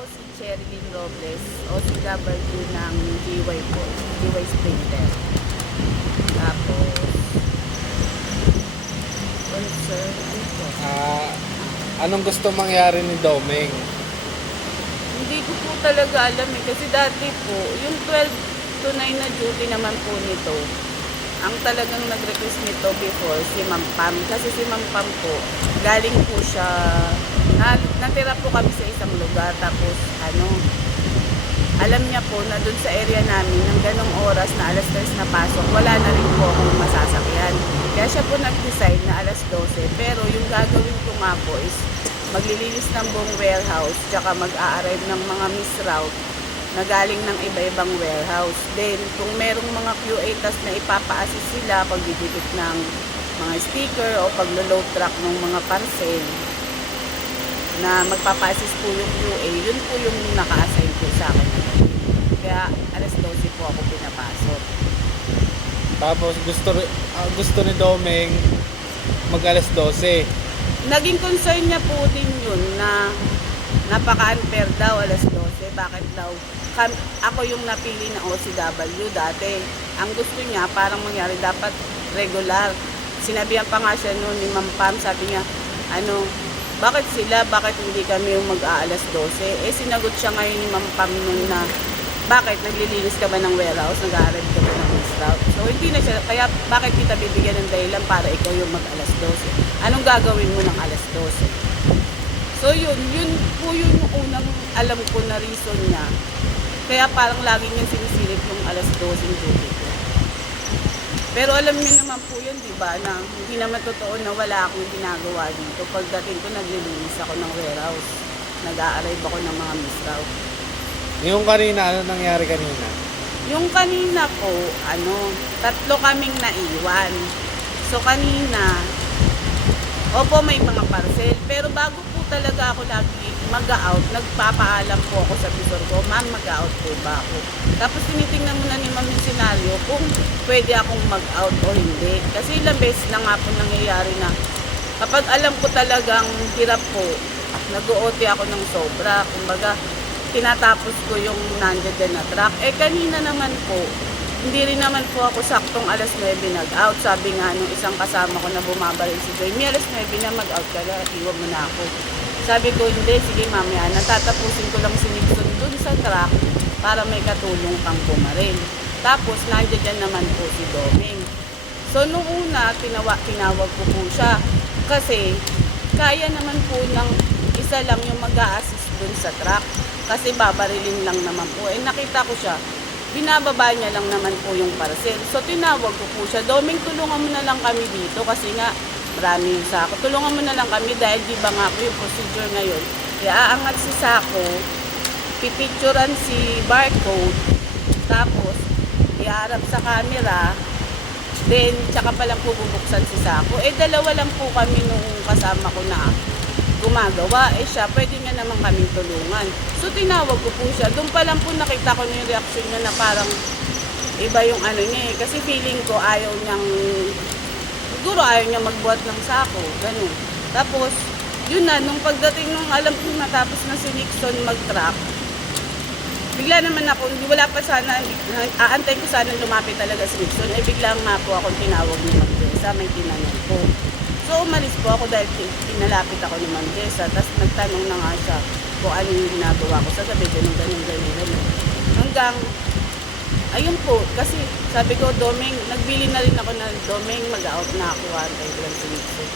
po si Cherilyn Robles, OCW ng GY po, GY Sprinter. Tapos, sir, ano po? Anong gusto mangyari ni Domeng? Hindi ko po talaga alam kasi dati po, yung 12 to 9 na duty naman po nito, ang talagang nag-request nito before si Ma'am Pam. Kasi si Ma'am Pam po, galing po siya, natira po kami sa isang lugar. Tapos, alam niya po na dun sa area namin, ng ganong oras na alas 3 na pasok, wala na rin po akong masasakyan. Kaya siya po nag-decide na alas 12. Pero yung gagawin ko nga po is, maglilinis ng buong warehouse, tsaka mag-a-arrive ng mga miss route na galing ng iba-ibang warehouse. Then, kung merong mga QA task na ipapa-assist sila, pagdidikit ng mga sticker o paglo-load truck ng mga parcel, na magpapa-assist po yung QA, yun po yung naka-assign po sa akin. Kaya, alas 12 po ako pinapasok. Tapos gusto ni Domeng mag alas 12. Naging concern niya po din yun na napaka-unfair daw alas 12. Bakit daw? Ako yung napili na OCW dati. Ang gusto niya, parang mangyari, dapat regular. Sinabihan pa nga siya noon ni Ma'am Pam, sabi niya, bakit sila? Bakit hindi kami yung mag-aalas 12? Sinagot siya ngayon ni Ma'am Pam noon na, bakit? Naglilinis ka ba ng warehouse? Nag-aaral ka ba ng miss route? So, hindi na siya. Kaya, bakit kita bibigyan ng dahilan para ikaw yung mag-alas 12? Anong gagawin mo ng alas 12? So, yun po yung unang alam ko na reason niya. Kaya parang lagi niya sinisilip yung alas 12 yung duty ko. Pero alam niyo naman po yun, di ba, na hindi naman totoo na wala akong ginagawa dito. Pagdating ko, naglilinis ako ng warehouse. Nag-a-arrive ako ng mga miss route. Yung kanina, ano nangyari kanina? Yung kanina po, 3 kaming naiwan. So kanina, opo may mga parcel, pero bago po talaga ako lagi mag-out, nagpapaalam po ako sa visor ko, ma'am, mag-out po ba ako? Tapos tinitingnan muna ni ma'am yung senaryo kung pwede akong mag-out o hindi. Kasi ilang beses na nga po nangyayari na kapag alam ko talagang hirap po, nag-OT ako ng sobra. Kumbaga, tinatapos ko yung nandiyan na truck. Kanina naman po, hindi rin naman po ako saktong alas 9 nag-out. Sabi nga nung isang kasama ko na bumabaril si Joy, may alas 9 na mag-out ka na, iwan mo na ako. Sabi ko, hindi, sige mamaya, natatapusin ko lang si Nixon dun sa truck para may katulong kang pumaril. Tapos, nandiyan naman po si Domeng. So, nung una, tinawag ko po siya. Kasi, kaya naman po ng isa lang yung mag-a-assist dun sa truck. Kasi babarilin lang naman po. Nakita ko siya, binababa niya lang naman po yung parcel. So, tinawag ko po siya, Domeng, tulungan mo na lang kami dito kasi nga, marami yung sako. Tulungan mo na lang kami dahil di ba nga po yung procedure ngayon. Iaangat si sako, pipicturan si barcode, tapos, iharap sa camera, then, tsaka palang po bubuksan si sako. Dalawa lang po kami nung kasama ko na gumagawa, siya, pwede nga naman kaming tulungan. So, tinawag ko po siya. Doon pa lang po nakita ko yung reaction niya na parang iba yung niya Kasi feeling ko siguro ayaw niya magbuhat ng sako. Ganun. Tapos, yun na, nung pagdating nung alam ko natapos na si Nixon mag-truck, bigla naman ako, wala pa sana, aantay ko sana lumapit talaga si Nixon. Bigla nga po akong tinawag ni Magdesa, may tinanong po. So, umalis po ako dahil pinalapit ako ni Ma'am Jessa. Tapos nagtanong na nga siya kung ano yung ginagawa ko sa gabi, ganun. Hanggang, ayun po, kasi sabi ko, Domeng, nagbili na rin ako na Domeng, mag-out na ako, antay ko lang si Nixon.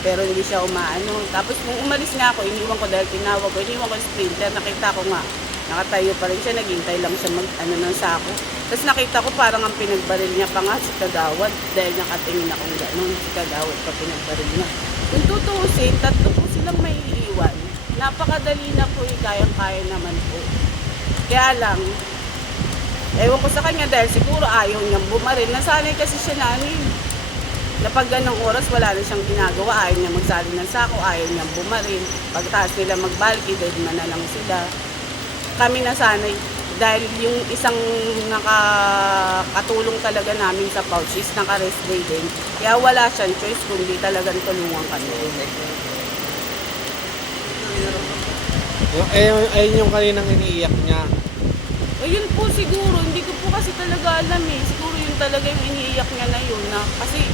Pero hindi siya umaano. Tapos nung umalis nga ako, iniwan ko dahil tinawag ko, iniwan ko yung sprinter, nakita ko nga, nakatayo pa rin siya, naghintay lang siya ng sako. Tapos nakita ko parang ang pinagbaril niya pa nga si Kagawad dahil nakatingin akong gano'n, si Kagawad pa pinagbaril niya. Kung tutuusin, 3 po silang may iiwan. Napakadali na po, kayang-kaya naman po. Kaya lang, ewan ko sa kanya dahil siguro ayaw niyang bumaril. Nasanay kasi siya na pag ganong oras wala na siyang ginagawa, ayaw niya magsali ng sako, ayaw niyang bumaril. Pagtaas nila magbalki, dead man na lang sila. Kami nasanay dahil yung isang nakakatulong talaga namin sa pouch is naka-rest day din. Kaya wala siyang choice kundi talagang tulungan kami. Ayun yung kaninang iniiyak niya. Ayun po siguro, hindi ko po kasi talaga alam eh. Siguro yun talaga yung iniiyak niya na yun na kasi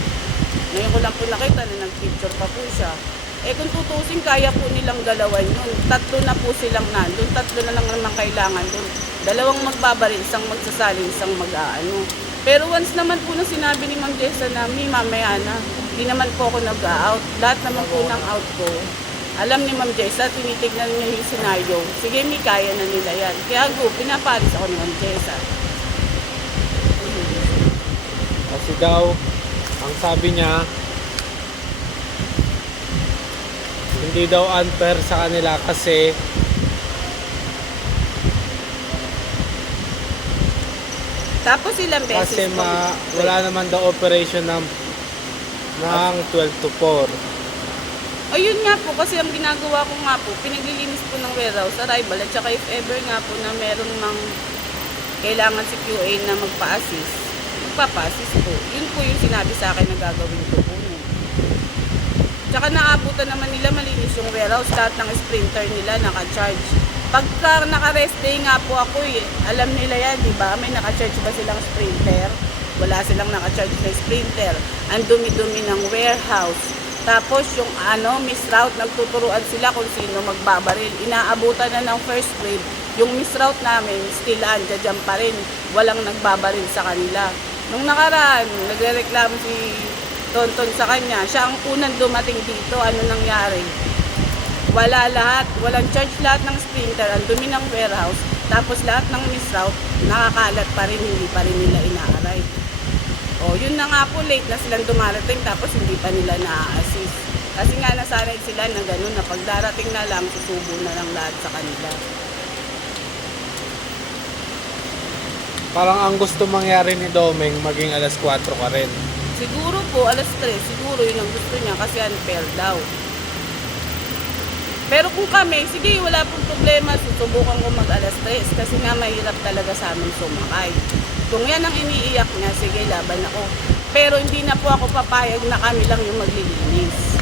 ngayon ko lang po nakita na nag-picture pa po siya. Eh kung tutusin, kaya po nilang galawan yun. Tatlo na po silang nandun. Tatlo na lang naman kailangan dun. Dalawang magbabaril, isang magsasalin, isang mag-aano. Pero once naman po na sinabi ni Ma'am Jessa na, "Mi, mamaya na." Hindi naman po ako nag-out. Lahat naman po ng out ko. Alam ni Ma'am Jessa, tinitignan niya yung senaryo. Sige, Mi, kaya na nila yan. Kaya go, pinapalis ako ni Ma'am Jessa. Kasi daw, ang sabi niya, hindi daw unfair sa kanila kasi Tapos ilang beses po. wala naman daw operation ng 12 to 4. Ayun nga po, kasi ang ginagawa ko nga po, pinaglilinis po ng warehouse arrival at saka if ever nga po na meron mang kailangan si QA na magpa-assist, magpapa-assist po. Yun po yung sinabi sa akin na gagawin ko po. Tsaka naabutan naman nila malinis yung warehouse, lahat ng sprinter nila naka-charge. Pagka naka-rest day nga po ako alam nila yan, di ba? May naka-charge ba silang sprinter? Wala silang naka-charge na sprinter. Ang dumi-dumi ng warehouse. Tapos yung miss route, nagtuturuan sila kung sino magbabaril. Inaabutan na ng first wave. Yung miss route namin, still andyan pa rin. Walang nagbabaril sa kanila. Nung nakaraan, nagrereklamo si Tonton sa kanya. Siya ang unang dumating dito. Ano nangyari? Wala lahat. Walang charge lahat ng sprinter. Ang dumi ng warehouse. Tapos lahat ng miss route, nakakalat pa rin. Hindi pa rin nila ina-arrive. O, yun na nga po. Late na silang dumarating. Tapos hindi pa nila na-assist. Kasi nga nasanay sila na gano'n na pag darating na lang, susubo na lang lahat sa kanila. Parang ang gusto mangyari ni Domeng, maging alas 4 ka rin. Siguro po, alas 3, siguro yun ang gusto niya kasi unfair daw. Pero kung kami, sige, wala pong problema, susubukan ko mag alas 3 kasi nga mahirap talaga sa amin sumakay. Kung yan ang iniiyak niya, sige, laban ako. Pero hindi na po ako papayag na kami lang yung maglilinis.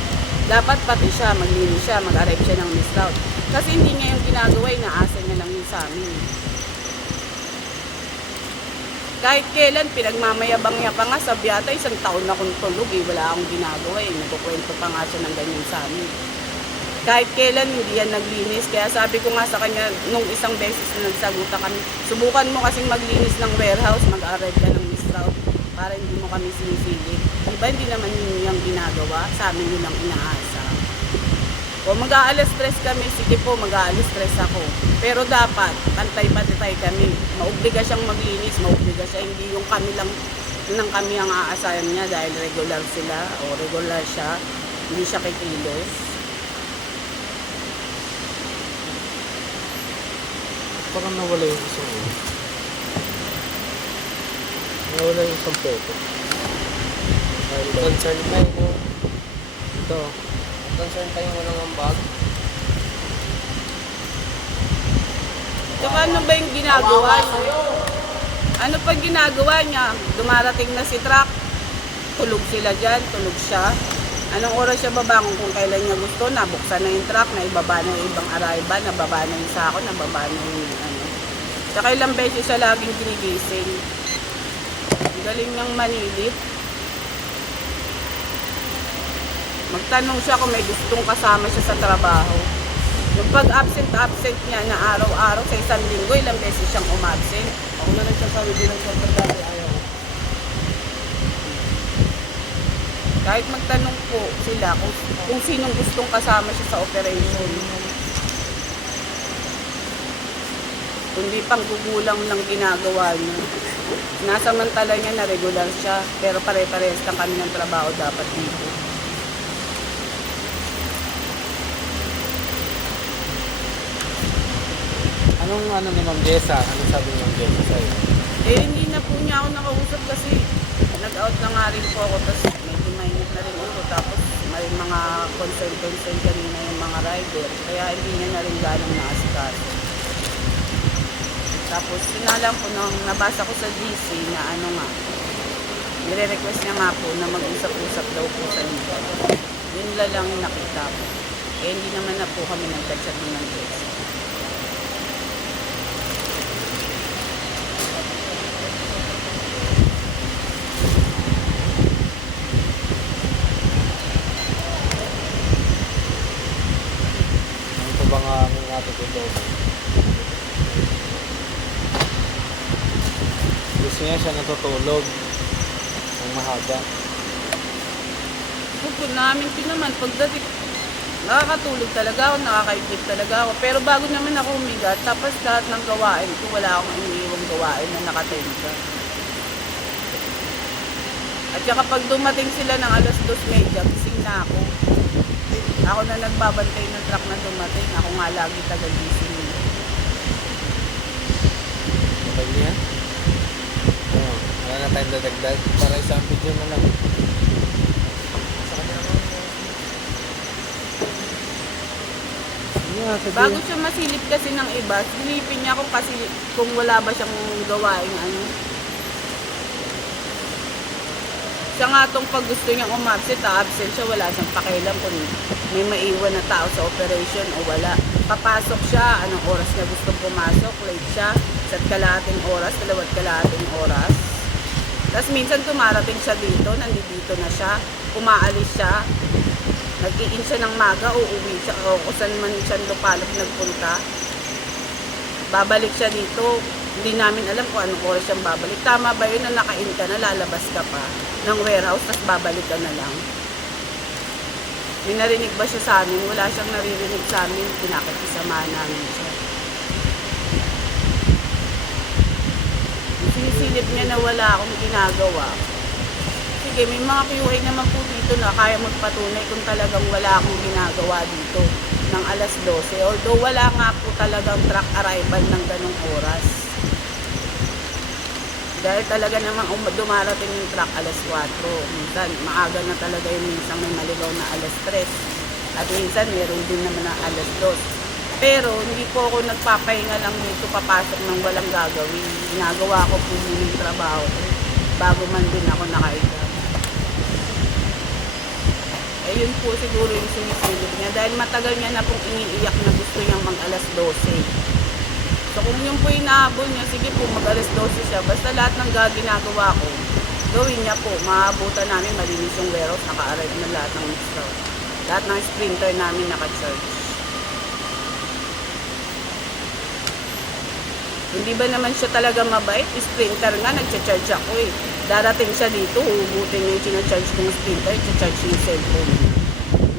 Dapat pati siya, maglinis siya, mag-arrive siya ng miss route. Kasi hindi niya yung ginagawa, inaasa niya lang yun sa amin. Kahit kailan, pinagmamayabang niya pa nga sa biyata, 1 taon na akong tulog wala akong ginagawa nagkukwento pa nga siya ng ganyan sa amin. Kahit kailan, hindi yan naglinis, kaya sabi ko nga sa kanya, nung isang beses na nagsagutan kami, subukan mo kasing maglinis ng warehouse, mag-arrive ka ng miss route, para hindi mo kami sinisilip. Diba hindi naman yun yung ginagawa, sa amin yun ang inaasa. O mag-aalas stress kami, sige po, mag-aalas stress ako. Pero dapat, pantay-pantay kami. Maubliga siyang maglinis, maubliga siya. Hindi yung kami lang, nang kami ang aasahan niya dahil regular sila o regular siya. Hindi siya kikilos. Parang nawala yung isang nawala yung isang photo. Concern pa yung Ito. concern pa yung walang ambag. Tsaka ano ba yung ginagawa niya? Ano pa ginagawa niya? Dumarating na si truck, tulog sila dyan, tulog siya. Anong oras siya babangon kung kailan niya gusto? Nabuksan na yung truck, naibaba na yung ibang arrival, nababa na yung sako, nababa na yung ano. Tsaka ilang beses siya laging ginigising. Galing niyang manilip. Magtanong siya kung may gustong kasama siya sa trabaho. Yung pag-absent niya na araw-araw sa isang linggo, ilang beses siyang umabsent. Ako na nagsasabi din ng sorter dati ayaw. Kahit magtanong po sila kung sinong gustong kasama siya sa operation. Kundi pang gugulang ng ginagawa niya. Nasamantala niya na regular siya, pero pare-parehas lang kami ng trabaho dapat dito. Anong ano ni Ma'am Jessa? Anong sabi ni Ma'am Jessa sa'yo? Hindi na po niya ako nakausap kasi nag-out na nga rin po ako, tapos medyo mainit na rin ulo, tapos may mga concern kanina yung mga rider, kaya hindi niya na rin ganong naasikaso. Tapos sinalang po nung nabasa ko sa GC na ano nga, nire-request niya nga po na mag-usap-usap daw po sa nila. Yun lang yung nakita ko. Hindi naman na po kami nag-chat ng Jessa. natin kay Doming. Gusto niya siya natutulog ng mahaba. Opo, namin din naman. Pagdating, nakakatulog talaga ako, nakakaidlip talaga ako. Pero bago naman ako umigat, tapos lahat ng gawain ko, wala akong iniiwang gawain na nakatenga. At saka pag dumating sila ng 2:30, gising na ako. Ako na nagbabantay ng truck na dumating. Ako nga lagi taga-gising. Kapag niya? Oo. Wala na tayong dadagdag. Para isang video na lang. Sa kanya naman. Bago siya masilip kasi ng iba, silipin niya kung kasi kung wala ba siyang gawain ano. Siya nga tong pag gusto niyang umabsent, absent siya, wala siyang pakialam kung may maiwan na tao sa operation o wala. Papasok siya, anong oras niya gustong pumasok, late siya, isa't kalahating oras, 2 kalahating oras. Tapos minsan tumarating siya dito, nandito na siya, umaalis siya, nag-i-in siya ng maga, uuwi siya, o kung saan man siya lupalop nagpunta. Babalik siya dito, hindi namin alam kung anong oras siyang babalik. Tama ba yun na naka-in ka na, lalabas ka pa ng warehouse, tapos babalik ka na lang? May narinig ba siya sa amin? Wala siyang naririnig sa amin, pinakikisamahan namin siya. Sinisilip niya na wala akong ginagawa. Sige, may mga QA naman po dito na kaya magpatunay kung talagang wala akong ginagawa dito ng 12:00. Although wala nga po talagang truck arrival ng ganong oras. Dahil talaga namang dumarating yung truck 4:00. Minsan, maaga na talaga yung minsan may maligaw na 3:00. At minsan, meron din naman na 2:00. Pero, hindi po ako nagpapahinga lang dito papasok ng walang gagawin. Ginagawa ko po muna yung trabaho ko bago man din ako nakahiga. Eh, yun po siguro yung sinisilip niya. Dahil matagal niya na pong iniiyak na gusto niyang mag 12:00. So kung yung po inaabol niya, sige po mag 12:00 siya. Basta lahat ng ginagawa ko, gawin niya po. Maabutan namin malinis yung warehouse, naka-arrive na lahat ng mixer. Lahat ng sprinter namin naka-charge. Hindi ba naman siya talaga mabait? Sprinter nga, nagcha-charge ako eh. Darating siya dito, hugutin niya yung sinacharge kong sprinter, i-charge niya yung cellphone niya.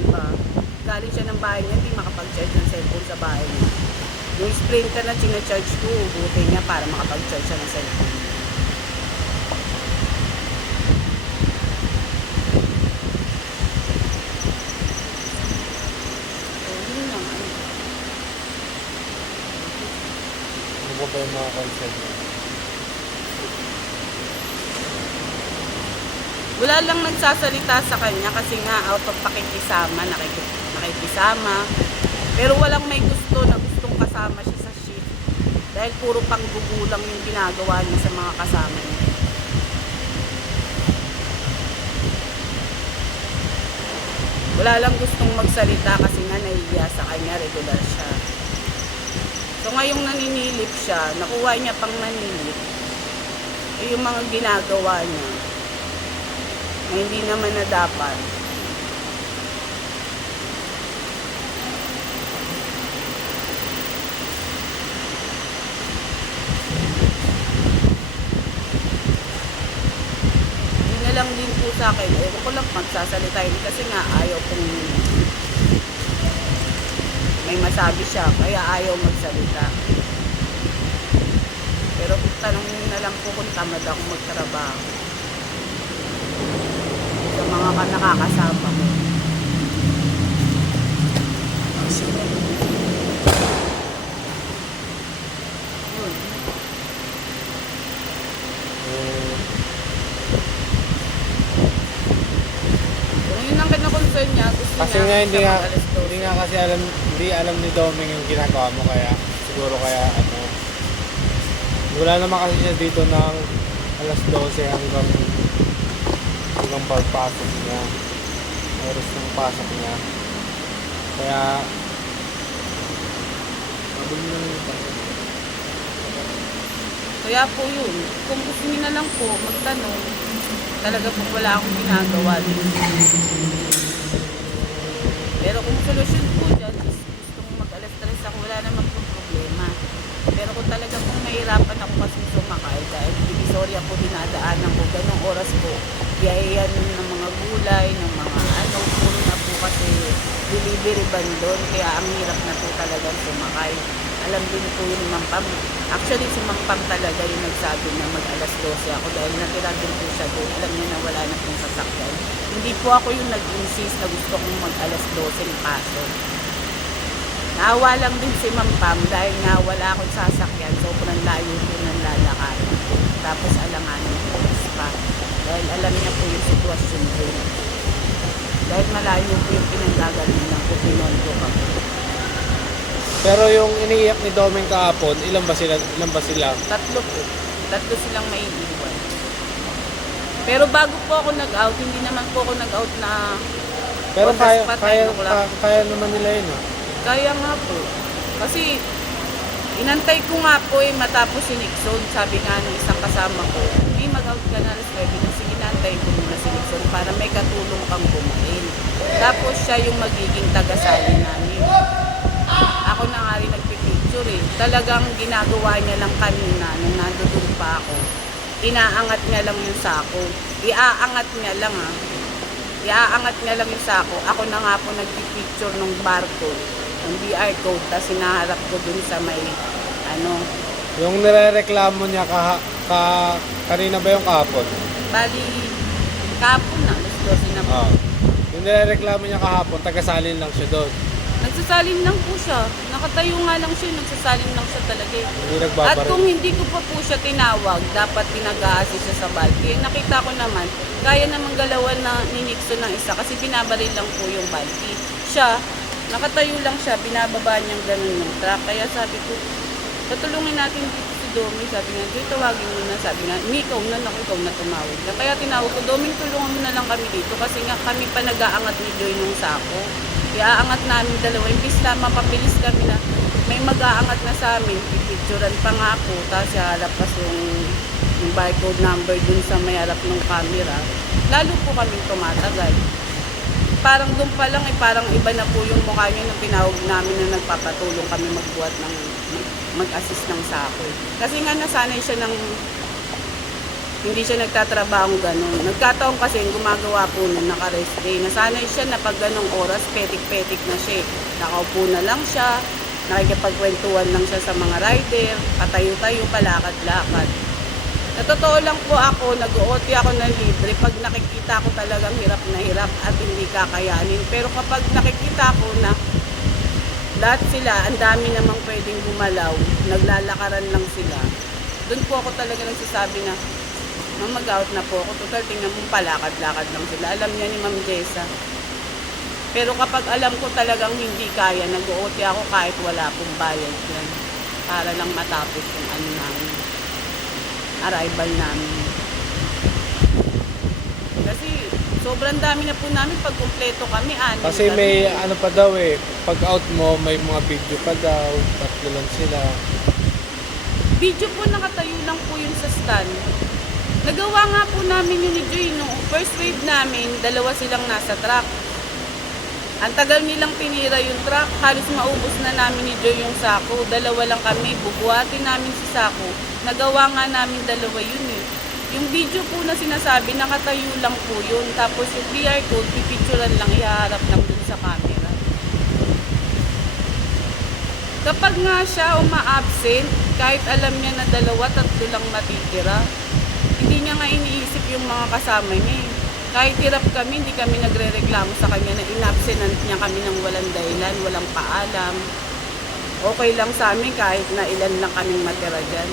Diba? Galing siya ng bahay niya, hindi makapag-charge ng cellphone sa bahay niya. Yung sprinter na sinacharge ko, hugutin niya para makapag-charge siya ng cellphone. So, yun lang. Ano po ba yung mga concern niya? Wala lang nagsasalita sa kanya kasi nga out of pakikisama, nakikisama. Pero walang may gusto na gustong kasama siya sa shift. Dahil puro panggugulang yung ginagawa niya sa mga kasama niya. Wala lang gustong magsalita kasi nga nahihiya sa kanya, regular siya. So ngayong naninilip siya, nakuha niya pang manilip. Yung mga ginagawa niya na hindi naman na dapat. Hindi na lang din po sa akin. Ewan ko lang magsasalita yun kasi nga ayaw kung may masabi siya kaya ayaw magsalita. Pero tanongin na lang po kung tamad ako magtrabaho sa mga nakakasama mo. Yun. Kung yun ang kina-concern niya, gusto Kasi niya nga siya hindi nga kasi hindi alam ni Doming yung ginagawa mo kaya siguro kaya ano. Wala naman kasi siya dito ng 12:00 hanggang pagpasok niya. Oras ng pasok niya. Kaya Kaya po yun, kung gusto niyo na lang po magtanong, talaga po wala akong ginagawa din. Pero kung solusyon po dyan is gusto mong mag 3:00 ako, wala naman talaga pong nahihirapan ako kasi sumakay dahil Divisoria po dinadaanan ko. Ganong oras po, biyayan ng mga gulay, ng mga ano, puro na po kasi delivery van doon. Kaya ang hirap na po talaga sumakay. Alam din po yung Ma'am Pam. Actually, si Ma'am Pam talaga yung nagsabi na mag-alas 12 ako dahil natira din po siya doon. Alam niya na wala na pong sasakyan. Hindi po ako yung nag-insist na gusto kong mag-alas 12 ng paso. Naawa lang din si Ma'am Pam dahil nga wala akong sasakyan. Sobrang layo po ng lalakarin ko. Tapos alanganin po pa. Dahil alam niya po yung sitwasyon ko. Dahil malayo po yung pinanggagalingan ko, pinondo ko. Pero yung iniiyak ni Doming kahapon, ilan ba sila? Tatlo po. Tatlo silang may iiwan. Pero bago po ako nag-out, hindi naman po ako nag-out na Pero on the spot, 9 o'clock. kaya naman nila yun, ah. Kaya nga po. Kasi inantay ko nga po matapos si Nixon. Sabi nga ng isang kasama ko, hey, mag-out ka na alas 9. Sige, inantay ko muna si Nixon para may katulong kang bumain. Tapos siya yung magiging tagasali namin. Ako na nga rin nagpipicture eh. Talagang ginagawa niya lang kanina nung nandoon pa ako. Inaangat niya lang yung sako. Iaangat niya lang ah. Iaangat niya lang yung sako. Ako na nga po nagpipicture ng barcode, ng BR code, tapos hinaharap ko dun sa may ano. Yung nirereklamo niya kanina ba yung kahapon? Bali, kapon na, alas 12 na po. Oo. Yung nirereklamo niya kahapon, tagasalin lang siya doon. Nagsasalin lang po siya. Nakatayo nga lang siya, nagsasalin lang siya talaga. Hindi At nagbabaril. kung hindi ko pa po siya tinawag, dapat pinag-a-assist siya sa balki. Nakita ko naman, kaya namang galawan na ni Nixon ng isa kasi binabaril lang po yung balki. Siya, nakatayo lang siya, binababa niyang ganun yung truck. Kaya sabi ko, patulungin natin dito si Domi. Sabi nga, Joy, tawagin mo na. Sabi nga, hindi, ikaw na tumawag na. Kaya tinawag ko, Doming, tulungan mo na lang kami dito kasi nga kami pa nag-aangat ni Joy nung sako. Iaangat namin dalawa. Imbis na mapabilis kami na may mag-aangat na sa amin. Pipicturan pa nga po. Tapos harap pa yung barcode number dun sa may harap ng camera. Lalo po kami tumatagal. Parang doon pa lang parang iba na po yung mukha niya nung tinawag namin na nagpapatulong kami magbuhat ng mag-assist ng sako. Kasi nga nasanay siya ng hindi siya nagtatrabaho gano'n. Nagkataon kasi gumagawa po nun, naka-rest day. Nasanay siya na pag ganong oras, petik-petik na siya. Nakaupo na lang siya, nakikipagkwentuhan lang siya sa mga rider, patayo-tayo, palakad-lakad. Sa totoo lang po ako, nag-OT ako ng libre pag nakikita ko talagang hirap na hirap at hindi kakayanin. Pero kapag nakikita ko na lahat sila, ang dami namang pwedeng gumalaw, naglalakaran lang sila, doon po ako talaga nagsasabi na, mag-out na po ako. Total, tingnan mo, palakad-lakad lang sila. Alam niya ni Ma'am Jessa. Pero kapag alam ko talagang hindi kaya, nag-OT ako kahit wala pong bayad yan. Para lang matapos yung ano namin. Arrival namin. Kasi sobrang dami na po namin pag kumpleto kami. Kasi may ano pa daw eh, pag out mo, may mga video pa daw, tatlo lang sila. Video po, nakatayo lang po yun sa stand. Nagawa nga po namin yun ni Joy, no? First wave namin, dalawa silang nasa truck. Ang tagal nilang tinira yung truck, halos maubos na namin ni Joy yung sako. Dalawa lang kami, bubuhatin namin si sako. Nagawa nga namin dalawa yun eh. Yung video po na sinasabi, nakatayo lang po yun. Tapos yung QR code, pipicturan lang, ihaharap lang dun sa camera. Kapag nga siya uma-absent, kahit alam niya na dalawa, tatlo lang matitira, hindi niya nga iniisip yung mga kasama niya eh. Kahit hirap kami, hindi kami nagre-reklamo sa kanya na inabsenant niya kami ng walang dahilan, walang paalam. Okay lang sa amin kahit na ilan lang kaming matira dyan.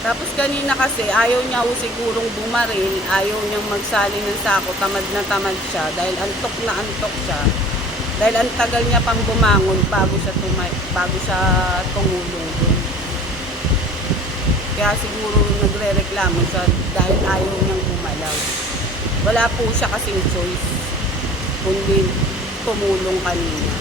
Tapos kanina kasi, ayaw niya ho sigurong bumaril, ayaw niyang magsali ng sako, tamad na tamad siya dahil antok na antok siya. Dahil ang tagal niya pang bumangon bago siya tumulong dun. Kaya siguro nagre-reklamo siya dahil ayaw niyang gumalaw. Wala po siya kasing choice, kundi tumulong kanina.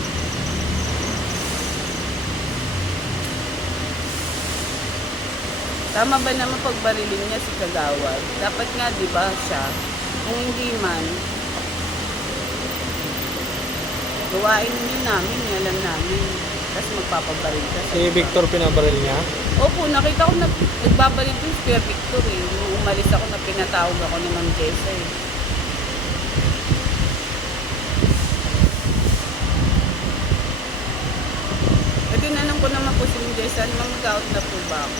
Tama ba naman pagbarilin niya si Kagawad? Dapat nga, di ba, siya? Kung hindi man, gawain din namin, alam namin. Tapos magpapabaril ka. Si Victor pinabaril niya. Opo, nakita ko na nagbabaril dun si Kuya Victor eh. Nung umalis ako na pinatawag ako ni Ma'am Jessa eh. E tinanong ko naman po si Ma'am Jessa, Ma'am, mag-out na po ba ako?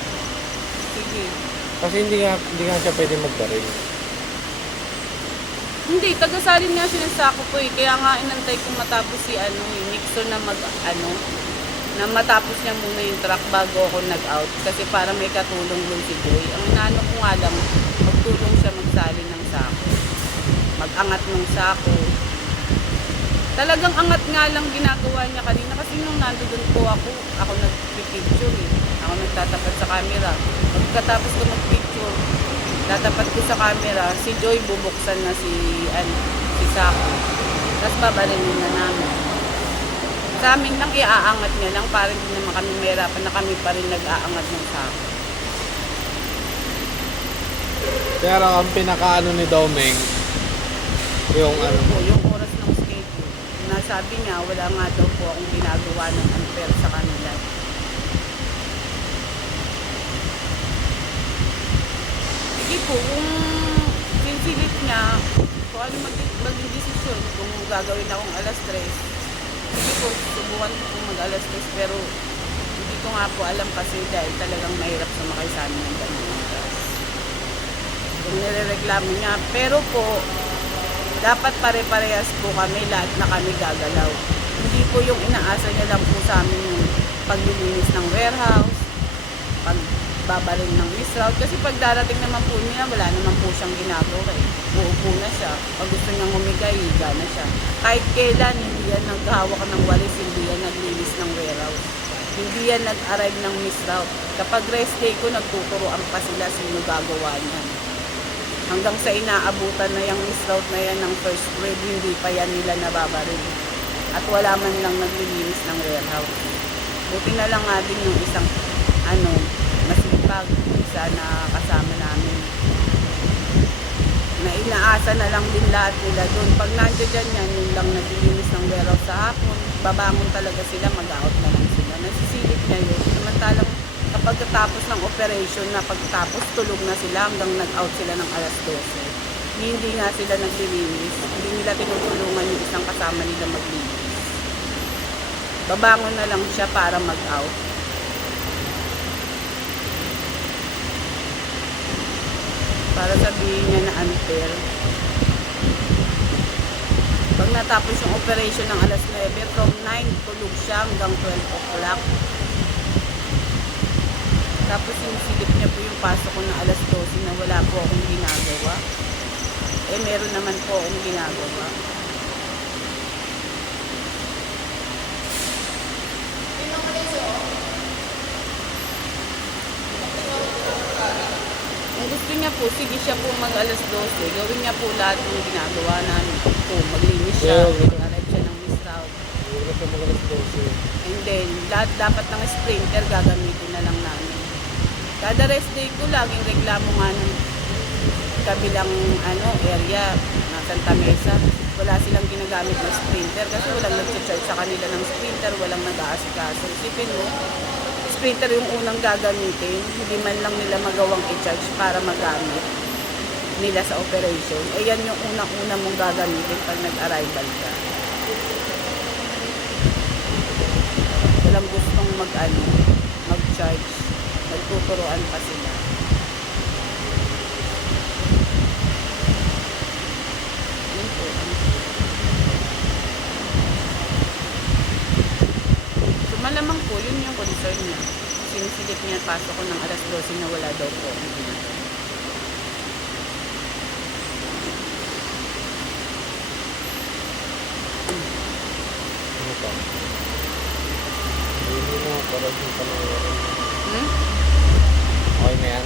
Sige. Kasi hindi nga siya pwede magbaril. Hindi, tagasalin nga siya ng sako po eh. Kaya nga inantay kong matapos si Nixon na na matapos niya muna yung truck bago ako nag-out. Kasi para may katulong dun si Joy. Ang inaano ko nga lang, magtulong siya magsalin ng sako. Mag-angat ng sako. Talagang angat nga lang ginagawa niya kanina. Kasi nung nandoon po ako nag-picture eh. Ako nagtatapat sa camera. Pagkatapos ko mag-picture, tatapat ko sa camera, si Joy bubuksan na si Sako. Tapos babalinin na namin. Sa amin lang iaangat niya lang para hindi naman kami mahirapan na kami pa rin nag-aangat ng Sako. Pero ang pinakaano ni Domeng, yung Yung oras ng schedule. Nasabi niya, wala nga daw po akong ginagawa ng unfair sa kanila. Sige po, kung sinsilit niya, kung ano maging desisyon, kung gagawin akong alas 3, sige po, subukan ko kung mag alas 3, pero hindi ko nga po alam kasi dahil talagang mahirap sumakay sa amin ng ganun oras. Kung nirereklamo niya, pero po, dapat pare-parehas po kami, lahat na kami gagalaw. Hindi po yung inaasa niya lang po sa amin yung paglilinis ng warehouse, pagbabaril ng miss route. Kasi pag darating naman po niya, wala naman po siyang ginagawa eh. Uupo na siya. Pag gusto niyang humigay, higa na siya. Kahit kailan, hindi yan naghahawak ng walis, hindi yan naglinis ng warehouse. Hindi yan nag-arrive ng miss route. Kapag rest day ko, nagtuturoan pa sila sino gagawa niyan. Hanggang sa inaabutan na yung miss route na yan ng first grade, hindi pa yan nila nababaril. At wala man lang naglilinis ng warehouse. Buti na lang nga din yung isang masipag, isa na kasama namin. Na inaasa na lang din lahat nila doon. Pag nandiyo dyan yan, yun lang naglilinis ng warehouse sa hapon, babangon talaga sila, mag-out na lang sila. Nasisilip niya yun. Samantalang kapag tapos ng operation na pagtapos tulog na sila hanggang nag-out sila ng alas 12. Hindi nga sila naglilinis. Hindi nila tinutulungan yung isang kasama nila maglinis. Babangon na lang siya para mag-out. Para sabihin niya na unfair. Pag natapos yung operation ng alas 9, from 9 tulog siya hanggang 12 o'clock. Tapos sinisilip niya po yung pasok ko na alas 12 na wala po akong ginagawa. Eh meron naman po akong ginagawa. Kung gusto niya po, sige siya po mag alas 12. Gawin niya po lahat ng ginagawa namin. Po, maglinis siya, mag-arrive siya ng miss route. Hindi ko siya magalas 12. And then, lahat dapat ng sprinter gagamitin na lang namin. Kada rest day ko, laging reklamo nga ng kabilang area na Santa Mesa. Wala silang ginagamit na sprinter kasi walang nag-charge sa kanila ng sprinter, walang nag-aasikaso. Isipin mo, sprinter yung unang gagamitin, hindi man lang nila magawang i-charge para magamit nila sa operation. Eh yan yung unang-una mong gagamitin pag nag-arrival ka. Walang gustong mag-charge. Nagtuturoan pa sila. Yun po. So malamang po, yun yung concern niya. Sinisilip niya pasok ko ng alas 12 na wala daw po. Ano pa? Hindi mo para sa panahon. Hmm? Okay na yan.